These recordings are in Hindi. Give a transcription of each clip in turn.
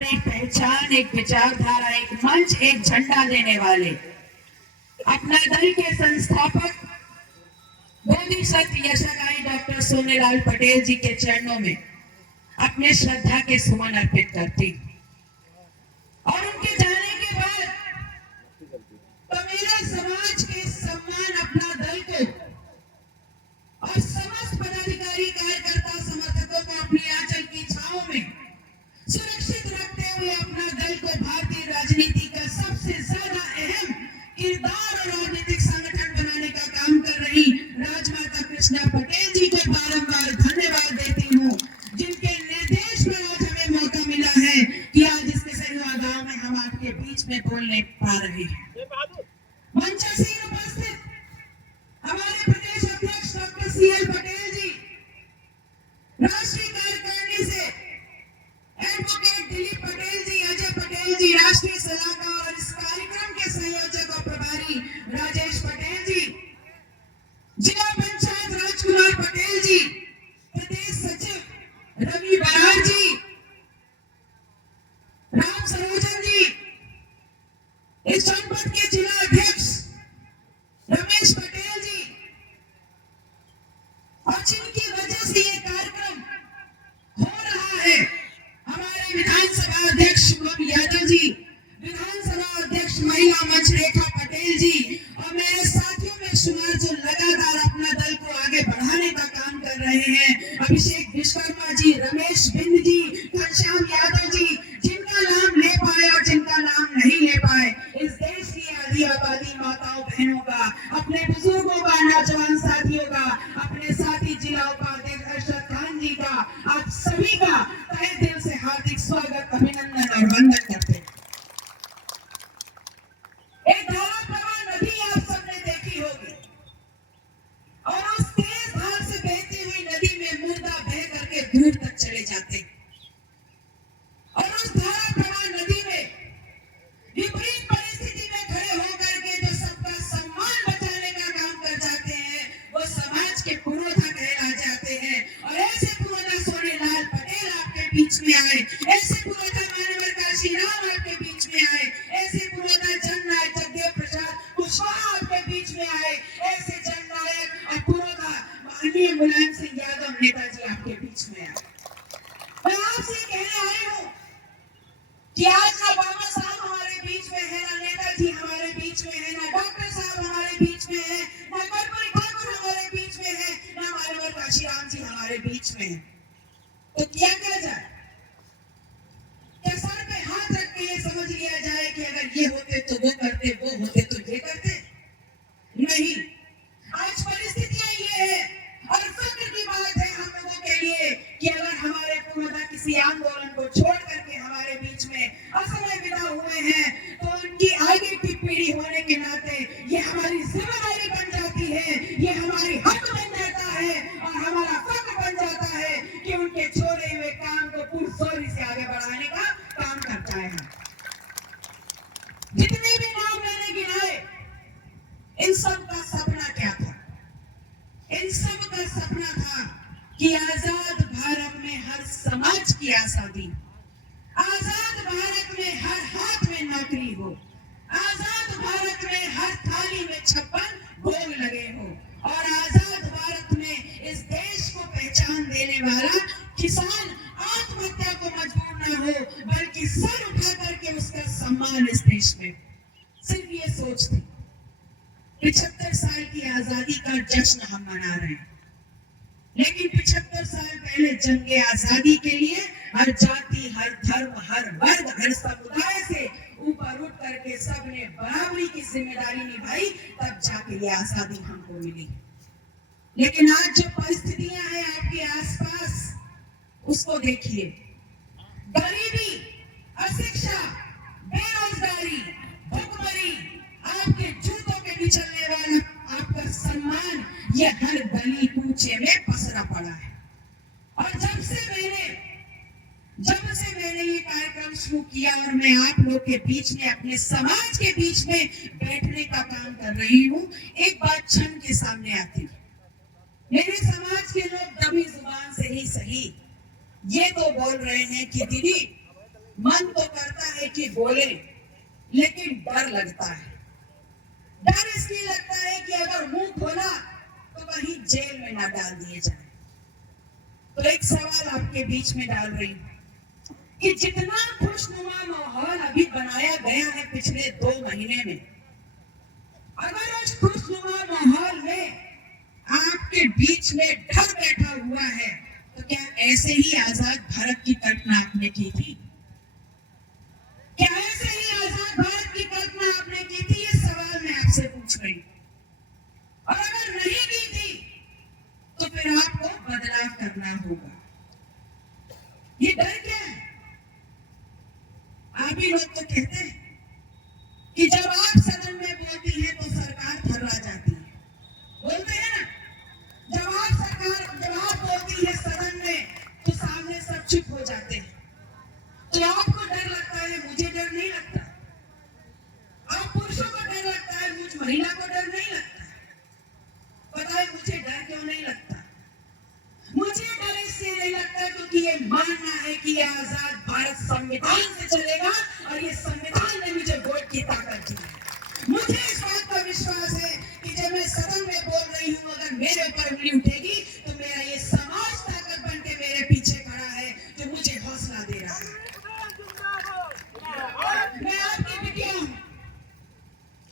एक पहचान, एक विचारधारा, एक मंच, एक झंडा देने वाले अपना दल के संस्थापक बोधिसत्व यशगाई डॉक्टर सोनेलाल पटेल जी के चरणों में अपने श्रद्धा के सुमन अर्पित करती और उनके जाने के बाद तो मेरे समाज के सम्मान अपना दल को और समस्त पदाधिकारी कार्यकर्ता समर्थकों को अपनी आंचल की छांव में सुरक्षित रखते हुए अपना दल को भारतीय राजनीति का सबसे ज्यादा अहम किरदार और राजनीतिक संगठन बनाने का काम कर रही राजमाता कृष्णा पटेल जी को बारंबार धन्यवाद देती हूँ, जिनके निर्देश पर आज हमें मौका मिला है कि आज इस किसरुआ गांव में हम आपके बीच में बोलने पा रहे हैं। मंचासीन उपस्थित हमारे प्रदेश अध्यक्ष डॉक्टर CL पटेल जी, राष्ट्रीय कार्यकारिणी से एडवोकेट दिलीप पटेल जी, अजय पटेल जी, राष्ट्रीय सलाहकार और इस कार्यक्रम के संयोजक और प्रभारी राजेश पटेल जी, जिला पंचायत राजकुमार पटेल जी, प्रदेश सचिव रवि बरार जी, राम सरोजन जी, इस जनपद के जिला अध्यक्ष रमेश पटेल जी, और जिनकी वजह से ये कार्यक्रम हो रहा है, हमारे विधानसभा अध्यक्ष शुभम यादव जी, विधानसभा अध्यक्ष महिला मंच रेखा पटेल जी और मेरे साथियों में शुमार जो लगातार अपना दल को आगे बढ़ाने का काम कर रहे हैं, अभिषेक विश्वकर्मा जी, रमेश बिंद जी, घनश्याम यादव जी, जिनका नाम ले पाए और जिनका नाम नहीं ले पाए, इस देश की आदि आबादी माताओं बहनों का, अपने बुजुर्गों का, नौजवान साथियों का, अपने साथी जिला उपाध्यक्ष अरशद खान जी का, आप सभी का तहे दिल से हार्दिक स्वागत, अभिनंदन और वंदन करते हैं। एक धारा प्रवाह नदी आप सबने देखी होगी और उस तेज धार से बहती हुई नदी में मुर्दा बह करके दूर तक चले जाते और उस धारा प्रवाह नदी में विपरीत परिस्थिति में खड़े होकर के जो सबका सम्मान बचाने का काम कर जाते हैं, वो समाज के पुरोधा कहला जाते हैं। और ऐसे पुरोधा सोनेलाल पटेल आपके बीच में आए, ऐसे पुरोधा मानवर काशीराम आपके बीच में आए, ऐसे पुरोधा जननायक जगदेव प्रसाद कुशवाहा आपके बीच में आए, ऐसे जननायक और पुरोधा माननीय मुलायम सिंह यादव नेताजी आपके बीच में आए। मैं आपसे कहने आई हूँ कि आज ना बाबा साहब हमारे बीच में है, ना नेताजी हमारे बीच में है, ना डॉक्टर साहब हमारे बीच में है, ना कर्पूरी ठाकुर हमारे बीच में है, ना मानवर काशीराम जी हमारे बीच में है। तो क्या किया जाए? क्या सर पे हाथ रख के ये समझ लिया जाए कि अगर ये होते तो वो करते, वो होते तो ये करते? नहीं, आज परिस्थितियां ये है और फक्र की बात है हम लोगों के लिए कि अगर हमारे पुरोधा किसी आंदोलन को छोड़ करके हमारे बीच में असमय विदा हुए हैं, तो उनकी आगे की पीढ़ी होने के नाते ये हमारी जिम्मेदारी बन जाती है, ये हमारी हक बन जाता है और हमारा फक्र बन जाता है कि उनके छोड़े हुए काम को पुरजोरी से आगे बढ़ाने का काम करता है। जितने भी नाम मैंने गिनाए, इन सब का सपना क्या था? इन सब का सपना था कि आजाद भारत में हर समाज की आजादी, आजाद भारत में हर हाथ में नौकरी हो, आजाद भारत में हर थाली में 56 भोग लगे हो और आजाद भारत में इस देश को पहचान देने वाला किसान आत्महत्या को मजबूर ना हो, बल्कि सर उठा करके उसका सम्मान इस देश में। सिर्फ ये सोच थी। 75 साल की आजादी का जश्न हम मना रहे हैं, लेकिन 75 साल पहले जंगे आजादी के लिए हर जाति, हर धर्म, हर वर्ग, हर समुदाय से ऊपर उठ करके सबने बराबरी की जिम्मेदारी निभाई, तब जाके ये आजादी हमको मिली। लेकिन आज जो परिस्थितियां हैं आपके आसपास, उसको देखिए। गरीबी, अशिक्षा, बेरोजगारी, भुखमरी, आपके जूतों के नीचे चलने वाला आपका सम्मान ये हर गली कूचे में पसरा पड़ा है। और जब से मैंने ये कार्यक्रम शुरू किया और मैं आप लोग के बीच में, अपने समाज के बीच में बैठने का काम कर रही हूँ, एक बात क्षण के सामने आती है। मेरे समाज के लोग दबी जुबान से ही सही ये तो बोल रहे हैं कि दीदी मन तो करता है कि बोले, लेकिन डर लगता है। डर इसलिए लगता है कि अगर मुंह खोला तो कहीं जेल में ना डाल दिए जाए। तो एक सवाल आपके बीच में डाल रही हूं कि जितना खुशनुमा माहौल अभी बनाया गया है पिछले 2 महीने में, अगर उस खुशनुमा माहौल में आपके बीच में डर बैठा हुआ है, तो क्या ऐसे ही आजाद भारत की कल्पना आपने की थी? क्या ऐसे ही आजाद भारत की कल्पना आपने की थी? ये सवाल मैं आपसे पूछ रही हूं। और अगर नहीं की थी, तो फिर आपको बदलाव करना होगा। ये डर क्या है? आप ही लोग तो कहते हैं कि जब आप सदन में बोलती हैं तो सरकार थर्रा जाती है। बोलते हैं ना, जब आप बोलती है सदन में तो सामने सब चुप हो जाते हैं। तो आपको डर लगता है, मुझे डर नहीं लगता। आप पुरुषों को डर लगता है, मुझ महिला को डर नहीं लगता। पता है मुझे डर क्यों नहीं लगता? मुझे डर इसलिए नहीं लगता क्योंकि ये मानना है कि ये आजाद भारत संविधान से चलेगा और ये संविधान ने मुझे वोट की ताकत दी है। मुझे इस बात का विश्वास है कि जब मैं सदन में बोल रही हूँ, अगर मेरे ऊपर उंगली उठेगी तो मेरा ये समाज ताकत बन के मेरे पीछे खड़ा है, जो मुझे हौसला दे रहा है। मैं आपकी बिटिया हूँ,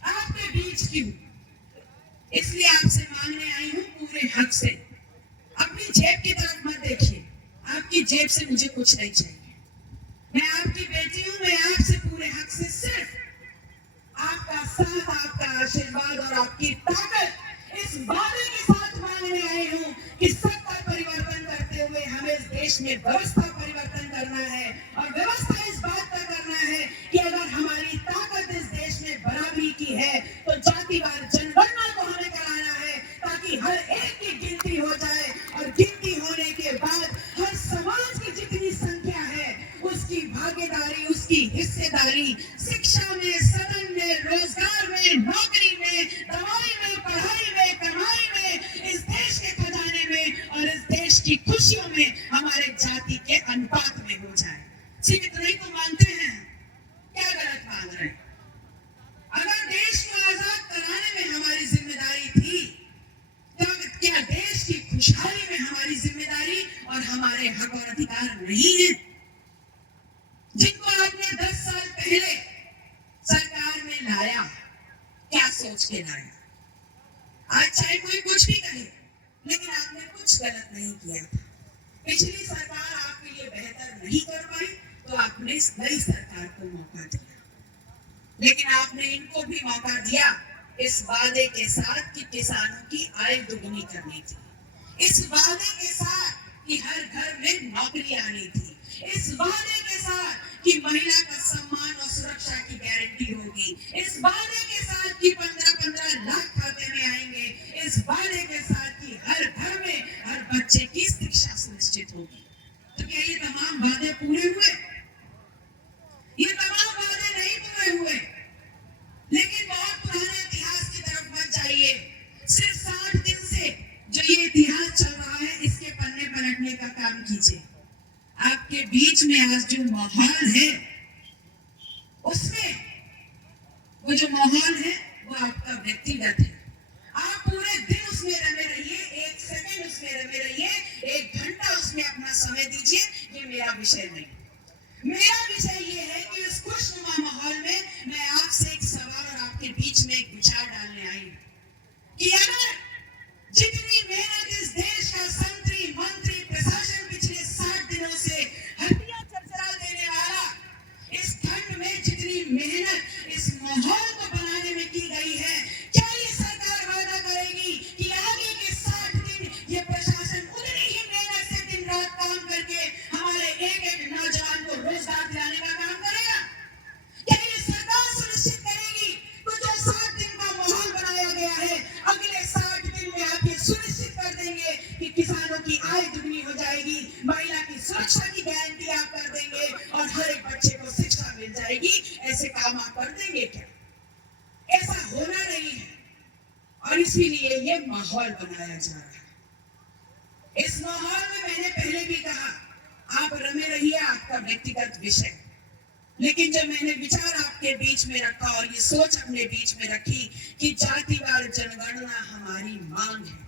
आपके बीच की हूँ, इसलिए आपसे मांगने आई हूँ पूरे हक से। अपनी जेब की तरफ मत देखिए, आपकी जेब से मुझे कुछ नहीं चाहिए। मैं आपकी बेटी हूँ, मैं आपसे पूरे हक से सिर्फ आपका साथ, आपका आशीर्वाद और आपकी ताकत इस वादे के साथ मांगने आई हूँ कि सत्ता परिवर्तन करते हुए हमें इस देश में व्यवस्था परिवर्तन करना है। और व्यवस्था इस बात का करना है कि अगर हमारी ताकत इस देश में बराबरी की है तो जातिवार जनगणना को हमें कराना है, ताकि हर एक की गिनती हो जाए और गिनती होने के बाद हर समाज की जितनी संख्या है उसकी भागीदारी, उसकी हिस्सेदारी शिक्षा में, सदन में, रोजगार में, नौकरी में, दवाई में, पढ़ाई में, कमाई में, इस देश के खजाने में और इस देश की खुशियों में हमारे जाति के अनुपात में हो जाए। सिर्फ इतना ही तो मांगते हैं, क्या गलत मांग रहे हैं? अगर देश को आजाद कराने में हमारी जिम्मेदारी थी, तो क्या देश की खुशहाली में हमारी जिम्मेदारी और हमारे हक और अधिकार नहीं है? जिनको आपने 10 साल पहले सरकार में लाया, क्या सोच के लाया? आज चाहे कोई कुछ भी कहे, लेकिन आपने कुछ गलत नहीं किया था। पिछली सरकार आपके लिए बेहतर नहीं कर पाई, तो आपने इस नई सरकार को मौका दिया। लेकिन आपने इनको भी मौका दिया इस वादे के साथ कि किसानों की आय दुगनी करनी थी, इस वादे के साथ कि हर घर में नौकरी आनी थी, इस वादे के साथ कि महिला का सम्मान और सुरक्षा की गारंटी होगी, इस वादे के साथ कि 15-15 लाख खाते में आएंगे, इस वादे के साथ कि हर घर में हर बच्चे की शिक्षा सुनिश्चित होगी। तो क्या ये तमाम वादे पूरे हुए? ये तमाम वादे नहीं पूरे हुए। लेकिन बहुत पुराने इतिहास की तरफ मत जाइए। सिर्फ 60 दिन से जो ये इतिहास चल रहा है, इसके पन्ने पलटने का काम कीजिए। आपके बीच में आज जो माहौल है, उसमें वो जो माहौल है वो आपका व्यक्तिगत है। आप पूरे दिन उसमें रमे रहिए, 1 सेकंड उसमें रमे रहिए, 1 घंटा उसमें अपना समय दीजिए। ये मेरा विषय नहीं। मेरा विषय ये है कि इस खुशनुमा माहौल में मैं आपसे एक सवाल और आपके बीच में एक विचार डालने आई हूं कि अगर जितनी मेहनत इस देश का संतरी, मंत्री, प्रशासन पिछले 60 दिनों से हड्डियां चरचरा देने वाला, इस ठंड में जितनी मेहनत इस माहौल को बनाने में की गई है, क्या ये सरकार वादा करेगी कि आगे के 60 दिन ये प्रशासन उतनी ही मेहनत से दिन रात काम करके हमारे एक-एक नौजवान को रोजगार दिलाने का काम करेगा? क्या ये सरकार सुनिश्चित करेगी कि जो 60 दिन का माहौल बनाया गया है, अगले 60 दिन में आप ये सुनिश्चित कर देंगे कि किसानों की आय दुगनी हो जाएगी, महिला की सुरक्षा की गारंटी आप कर देंगे और हर एक बच्चे को शिक्षा मिल जाएगी? ऐसे काम आप कर देंगे क्या? ऐसा होना नहीं है और इसीलिए ये माहौल बनाया जा रहा है। इस माहौल में मैंने पहले भी कहा, आप रमे रहिए, आपका व्यक्तिगत विषय, लेकिन जब मैंने विचार आपके बीच में रखा और ये सोच अपने बीच में रखी कि जातिवार जनगणना हमारी मांग है,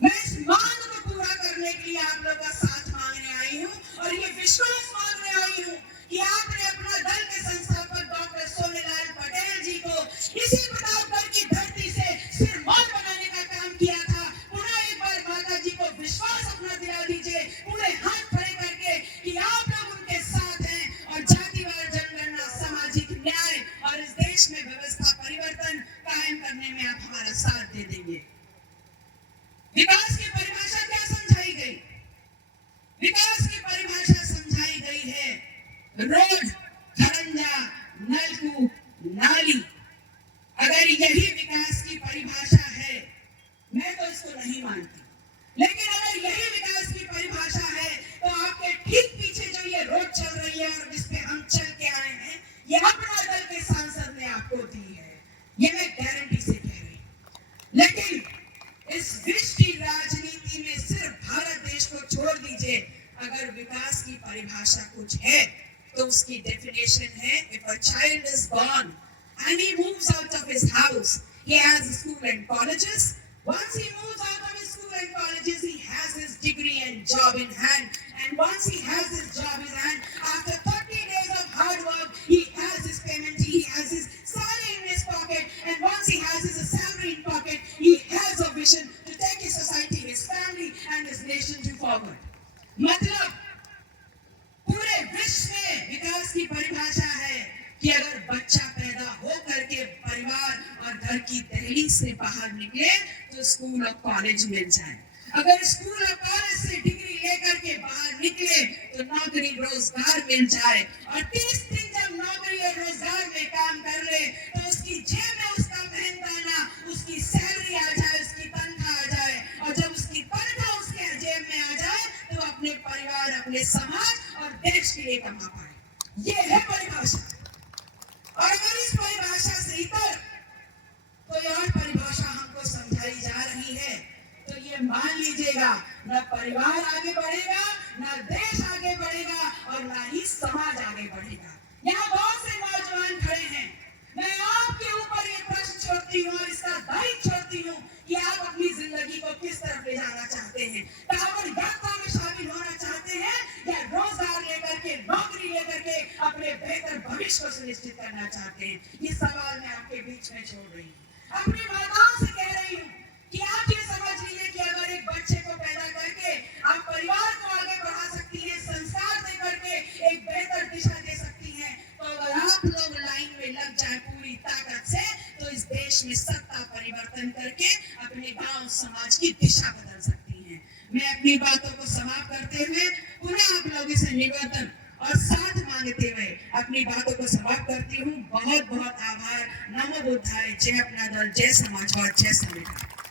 मैं इस मांग को पूरा करने के लिए आप लोगों का साथ मांगने आई हूँ और ये विश्वास मांगने आई हूँ कि आपने अपना दल के संस्थापक डॉक्टर सोनेलाल पटेल जी को इसी प्रतापगढ़ की धरती से सिरमौर बनाने का काम किया था। पुनः एक बार माता जी को विश्वास अपना दिला दीजिए पूरे हाथ खड़े करके कि आप लोग उनके साथ हैं और जातिवार जनगणना, सामाजिक न्याय और इस देश में व्यवस्था परिवर्तन कायम करने में आप हमारा साथ दे देंगे। विकास की परिभाषा क्या समझाई गई? विकास की परिभाषा समझाई गई है रोड, खरंजा, नलकूप, नाली। अगर यही विकास की परिभाषा है, मैं तो इसको नहीं मानती, लेकिन अगर यही विकास की परिभाषा है तो आपके ठीक पीछे जो ये रोड चल रही है और जिस पे हम चल के आए हैं, ये अपना दल के सांसद ने आपको दी है, ये मैं गारंटी से कह रही हूं। लेकिन इस विश्व की राजनीति में सिर्फ भारत देश को छोड़ दीजिए, अगर विकास की परिभाषा कुछ है तो उसकी डेफिनेशन है if a child is born and he moves out of his house, he has school and colleges. Once he moves out of his school and colleges, he has his degree and job in hand. And once he has his job in hand, after 30 days of hard work, he has his payment, he has his salary in his pocket. And once he has his salary in pocket, he has a vision to take his society, his family and his nation to forward. मतलब पूरे विश्व में विकास की परिभाषा है कि अगर बच्चा पैदा हो करके परिवार और घर की दहलीज से बाहर निकले तो स्कूल और कॉलेज मिल जाए। अगर स्कूल और कॉलेज से डिग्री लेकर के बाहर निकले तो नौकरी रोजगार मिल जाए और 30 दिन जब नौकरी और रोजगार में काम कर ले तो उसकी जेब में उसका मेहनताना, उसकी सैलरी आ जाए, उसकी तनख्वाह आ जाए और जब उसकी तनख्वाह उसके जेब में आ जाए तो अपने परिवार, अपने समाज और देश के लिए कमा पाए। ये है परिभाषा। और अगर इस परिभाषा से इतर कोई और परिभाषा हमको समझाई जा रही है तो ये मान लीजिएगा, न परिवार आगे बढ़ेगा, न देश आगे बढ़ेगा और न ही समाज आगे बढ़ेगा। यहाँ बहुत से नौजवान खड़े हैं, मैं आपके ऊपर ये प्रश्न छोड़ती हूँ और इसका दायित्व छोड़ती हूँ कि आप अपनी जिंदगी को किस तरफ ले जाना चाहते हैं। कांवड़ यात्रा में शामिल होना चाहते हैं या रोजगार लेकर के, नौकरी लेकर के अपने बेहतर भविष्य को सुनिश्चित करना चाहते हैं? ये सवाल मैं आपके बीच में छोड़ रही हूँ। अपनी माताओं से कह रही हूँ कि आप ये समझ लीजिए कि अगर एक बच्चे को पैदा करके आप परिवार को आगे बढ़ा सकती हैं, संस्कार दे करके एक बेहतर दिशा दे सकती हैं, तो अगर आप लोग लाइन में लग जाए पूरी ताकत से तो इस देश में सत्ता परिवर्तन करके अपने गांव समाज की दिशा बदल सकती हैं। मैं अपनी बातों को समाप्त करते हुए पुनः आप लोगों से निवेदन और साथ मांगते हुए अपनी बातों को समाप्त करती हूँ। बहुत बहुत आभार। नमो बुद्धाय। जय अपना दल, जय समाजवाद, जय संविधान।